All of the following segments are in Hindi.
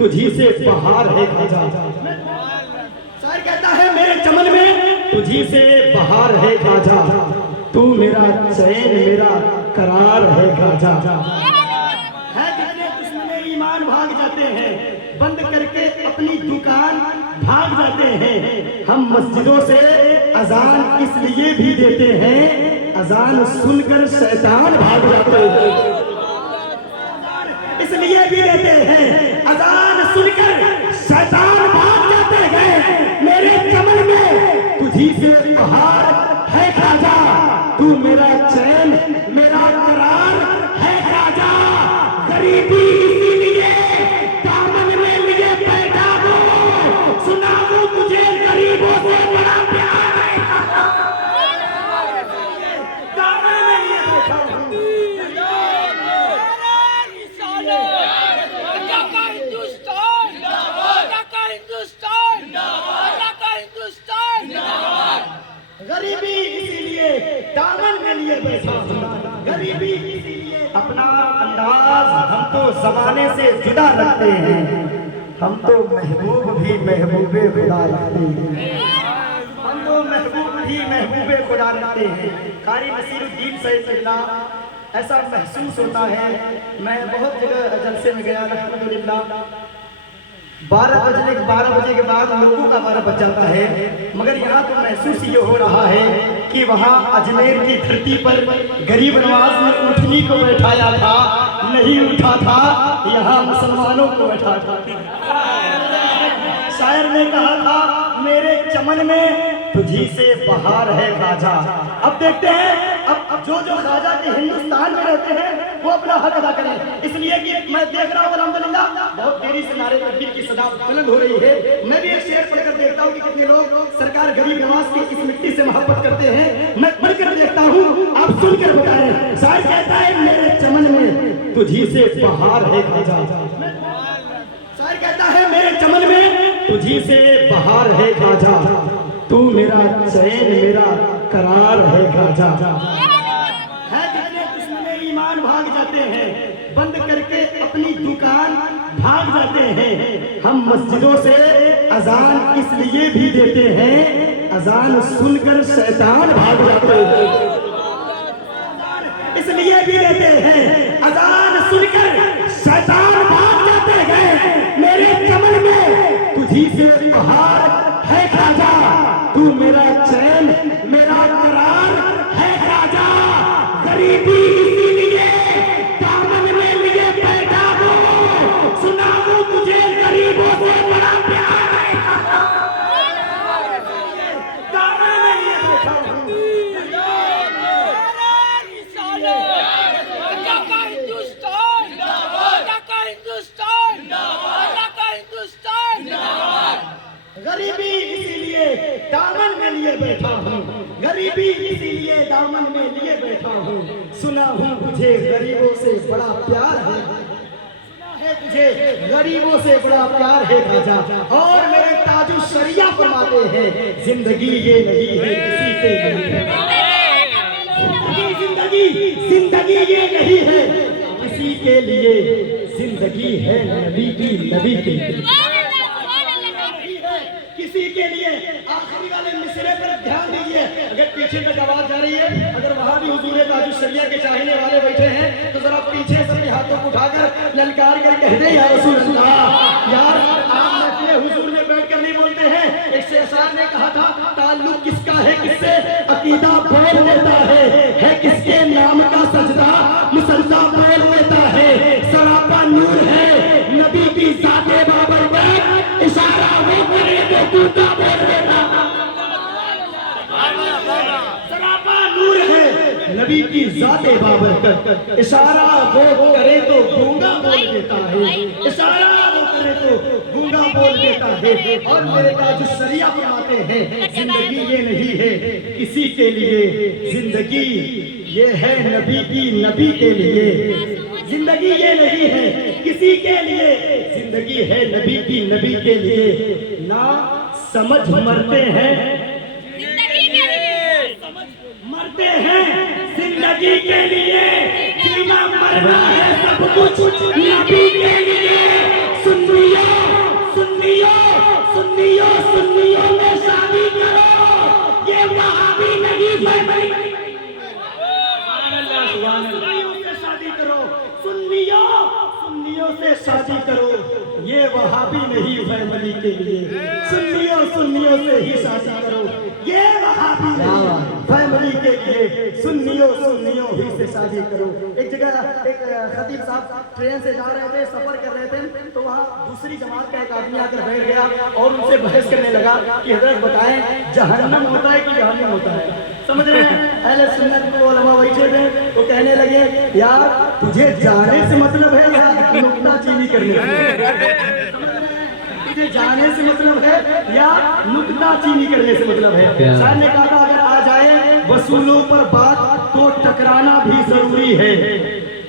तुझी से बहार है खाजा। शायर कहता है मेरे चमन में तुझी से बहार है खाजा, तू मेरा चैन मेरा करार है खाजा। है जितने दुश्मने ईमान भाग जाते हैं, बंद करके अपनी दुकान भाग जाते हैं। हम मस्जिदों से अजान इसलिए भी देते हैं, अजान सुनकर शैतान भाग जाते हैं। इसलिए भी देते हैं, अजान सुनकर शैतान भाग जाते हैं। मेरे चमन में तुझी से बहार है खाजा, तू मेरा चैन मेरा करार है खाजा। गरीबी इसीलिए दामन में लिए बैठा हूँ, सुना हूँ तुझे गरीबों से बड़ा प्यार है। दामन में लिए बैठा हूँ। गरीबी इसीलिए दामन में लिए बैठा हूँ, गरीबी इसीलिए अपना अंदाज हम तो जमाने से जुदा रखते हैं, हम तो महबूब भी महबूबे खुदा रखते हैं, हम तो महबूब भी महबूबे खुदा रखते हैं। कारी नसीरुद्दीन सैयद ऐसा महसूस होता है, मैं बहुत जगह जलसे में गया अल्हम्दुलिल्लाह, 12 बजे के बाद लोगों का 12 बज जाता है, मगर यहाँ तो महसूस ये हो रहा है कि वहाँ अजमेर की धरती पर गरीब नवाज ने ऊँटनी को बैठाया था, नहीं उठा था, यहाँ मुसलमानों को बैठा था। शायर ने कहा था मेरे चमन में तुझी से बहार है खाजा। अब देखते हैं, अब जो खाजा के हिंदुस्तान में रहते हैं वो अपना हक अदा करें। इसलिए कि मैं देख रहा हूँ अल्हम्दुलिल्लाह बहुत देरी से नारे तकबीर की सदा बुलंद हो रही है। मैं भी एक शेर पढ़कर देखता हूँ कि कितने लोग सरकार गरीब नवाज की इस मिट्टी से मोहब्बत करते हैं। मैं पढ़कर देखता हूँ, आप सुनकर बताएं। शायर कहता है मेरे चमन में तुझी से बहार है खाजा। शायर कहता है मेरे चमन में तुझी से बहार है खाजा, तू मेरा चैन मेरा करार है खाजा। है जितने दुश्मने ईमान भाग जाते हैं, बंद करके अपनी दुकान भाग जाते हैं। हम मस्जिदों से अजान इसलिए भी देते हैं, अजान सुनकर शैतान भाग जाते हैं। इसलिए भी देते हैं, अजान सुनकर शैतान भाग जाते हैं। मेरे चमन में तुझी से बहार है खाजा, तू मेरा चैन मेरा करार है खाजा। गरीबी इसीलिए दामन में लिए बैठा हूँ, सुना हूँ तुझे गरीबों से बड़ा प्यार है। दामन में लिए बैठा हूँ। गरीबी इसीलिए दामन में लिए बैठा हूँ, गरीबी इसीलिए दामन में लिए बैठा हूँ, सुना हूँ तुझे गरीबों से बड़ा प्यार है, सुना है तुझे गरीबों से बड़ा प्यार है खाजा। और मेरे ताजु शरिया फरमाते हैं जिंदगी ये नहीं है किसी के लिए, जिंदगी ये नहीं है किसी के लिए, जिंदगी है नबी के लिए, किसी के लिए। आखिरी वाले मिसरे पर ध्यान दीजिए, अगर पीछे तक आवाज जा रही है, अगर वहां भी हुजूर ताजुश शरिया के चाहने वाले बैठे हैं तो जरा पीछे से अपने हाथों को उठाकर ललकार कर कह दे या रसूल अल्लाह। यार आप महफिल हुजूर में बैठकर नहीं बोलते हैं। एक शेरशाह ने कहा था ताल्लुक किसका है किससे, अकीदा बोल देता है किसके नाम का सजदा मुसल्ला बोल देता है। सरापा नूर है नबी की ज़ाते बाबर में, इशारा वो करे तो टूटा बोल देता। सरापा नूर है नबी की ज़ाते बाबर का, इशारा वो करे तो गूंगा बोल देता है, इशारा वो करे तो गूंगा बोल देता है। और मेरे ताजुश शरिया फरमाते हैं जिंदगी ये नहीं है किसी के लिए, जिंदगी ये है नबी की नबी के लिए। जिंदगी ये नहीं है किसी के लिए, जिंदगी है नबी की नबी के लिए। ना समझ मरते हैं, मरते हैं जिंदगी के लिए, जीना मरना है सब कुछ नबी के लिए। सुनिए से शादी करो, ये वहाबी नहीं फैमिली के लिए। सुन्नियों से ही शादी करो, ये वहाबी नहीं फैमिली के लिए। सुन्नियों ही से शादी करो। एक जगह एक खतीब साहब ट्रेन से जा रहे थे, सफर कर रहे थे, तो वहाँ दूसरी जमात का एक आदमी आकर बैठ गया और उनसे बहस करने लगा कि हजरत बताएं जहन्नम होता है कि जहन्नम होता है। समझ रहे हैं? अहले सुन्नत के उलमा बैठे थे, तो कहने लगे यार तुझे जाने से मतलब है या नुक्ताचीनी करने से? तुझे जाने से मतलब है या नुक्ताचीनी करने से मतलब है? सर ने कहा था अगर आ जाए वसूलों पर बात तो टकराना भी जरूरी है,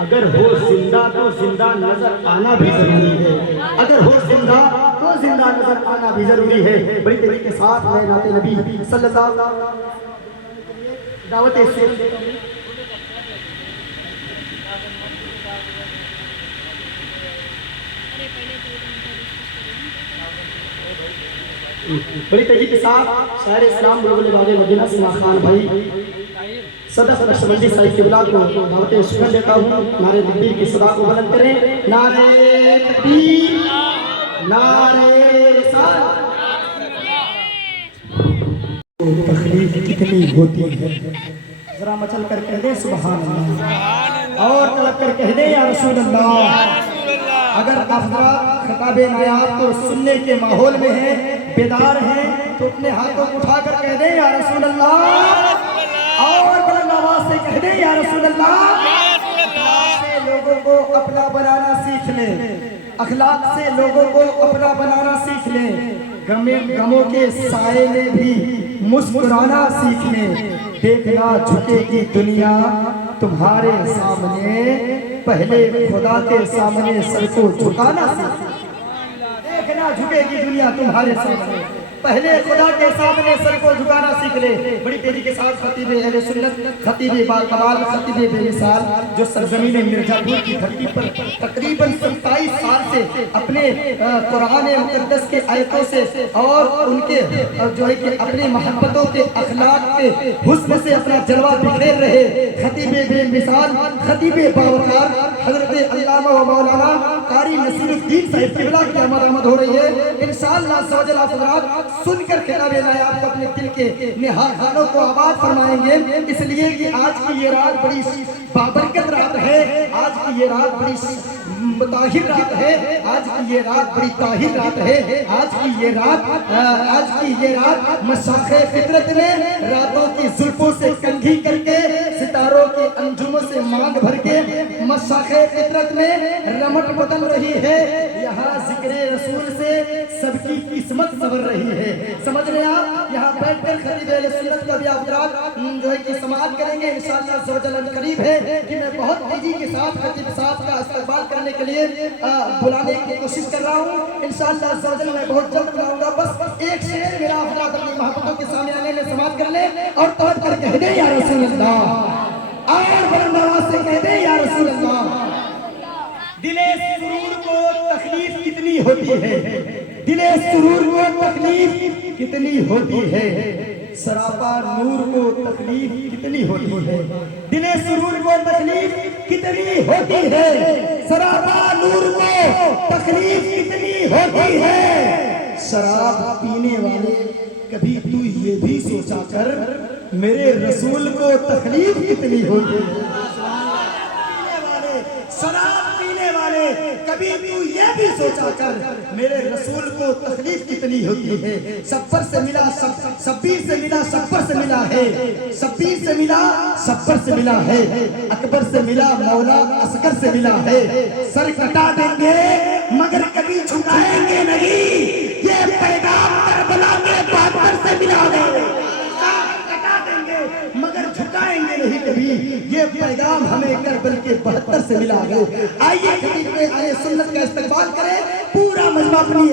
अगर हो जिंदा तो जिंदा नजर आना भी जरूरी है, अगर हो जिंदा तो जिंदा नजर आना भी जरूरी है। बड़ी तरीके के साथ मैं नाते नबी सल्लल्लाहु अलैहि वसल्लम दावत से बड़ी तेजी के साथ शायर इस्लाम बुलबुल बागे मदीना सिमा खान भाई सदस्य नक्शबंदी साहिब किबला को दावत शुक्र देता हूँ। नारे तकबीर की सदा को बुलंद करें। नारे तकबीर, नारे रिसालत। तकलीफ कितनी होती है, जरा मचल कर कह दे सुभान अल्लाह, और तड़प कर कह दे या रसूल अल्लाह। अगर आप खताबे नायाब को सुनने के माहौल में हैं, बेदार हैं, तो अपने हाथों को उठाकर कह दे या रसूल अल्लाह, और बुलंद आवाज से कह दे या रसूल अल्लाह। अखलाक से लोगों को अपना बनाना सीख लें, अखलाक से लोगों को अपना बनाना सीख लें। गमों के साए में भी मुस्कुराना सीख लें। देखना झुकेगी दुनिया तुम्हारे सामने, पहले खुदा के सामने सर को झुकाना सीख लें। देखना झुकेगी दुनिया तुम्हारे सामने, पहले खुदा के सामने सर को झुकाना सीख ले। बड़ी तेजी के साथ खतीब अहले सुन्नत, खतीब बाकमाल, खतीब बेमिसाल, जो सरजमीन मिर्जापुर की धरती पर तकरीबन 27 साल से अपने कुरान मुकद्दस के आयतों से और उनके जो है कि अपनी मोहब्बतों के अखलाक के हुस्न से अपना जलवा बिखेर रहे खतीब बेमिसाल, खतीब बावकार हजरत अल्लामा व मौलाना कारी नसीरुद्दीन साहिब किबला की आमद हो रही है। इंशाअल्लाह सवजल सुनकर खिताब नायाब को अपने दिल के निहारों को आबाद फरमाएंगे। इसलिए कि आज की ये रात बड़ी बाबरकत रात है, आज की ये रात बड़ी ताहिर रात है, आज की ये रात बड़ी ताहिर रात है, आज की ये रात मशाखे फितरत ने रातों की जुल्फों से कंघी करके, सितारों के अंजुमों से मांग भर के मशाखे फितरत में रमट बदल रही है। यहाँ जिक्र रसूल से सबकी किस्मत संवर रही है। समझ रहे आप? यहाँ बैठकर खतीब अहले सुन्नत का भी आप जो है कि समाअत करेंगे इंशाअल्लाह सवजल। करीब है कि मैं बहुत तेजी के साथ खतीब साहब का इस्तकबाल करने के लिए बुलाने की कोशिश कर रहा हूँ। इंशाअल्लाह सवजल मैं बहुत जल्द बुलाऊंगा। बस एक शेर मेरा हजरात अपनी मोहब्बतों के सामने आने में समाअत कर ले और तोड़ कर कह दे या रसूल अल्लाह, और बुलंद आवाज से कह दे या रसूल अल्लाह। दिले सुरूर को तकलीफ कितनी होती है, दिले सुरूर को तकलीफ कितनी होती है, सरापा नूर को तकलीफ कितनी होती है। दिले सुरूर को तकलीफ कितनी होती है, सरापा नूर को तकलीफ कितनी होती है। शराब पीने वाले कभी तू ये भी सोचा कर मेरे रसूल को तकलीफ कितनी होती है। शराब पीने वाले कभी तू ये भी सोचा कर मेरे रसूल को तकलीफ कितनी होती है। सब्बर से मिला शब्बीर से मिला सब्बर से मिला है, शब्बीर से मिला सब्बर से मिला है, अकबर से मिला मौला असगर से मिला है। सर कटा देंगे मगर कभी झुकाएंगे नहीं, ये पैगाम करबला के बादर से मिला है। मगर झुकाएंगे नहीं कभी, ये पैगाम हमें करबल के 72 से मिला है। आइए खतीब अहले सुन्नत का इस्तकबाल करें, पूरा मजमा अपनी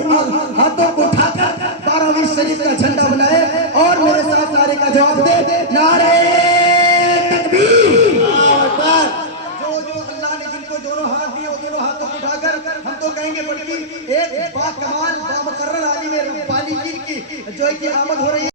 हाथों को उठाकर 12वीं शरीफ का झंडा बनाए और मेरे साथ नारे का जवाब दे। नारे तकबीर। जो अल्लाह ने जिनको दोनों हाथ दिए वो दोनों हाथों को उठाकर हम तो कहेंगे बल्कि एक बाकमाल बामुकर्रर आलिम रब्बानी की जो है कि आमद हो रही है।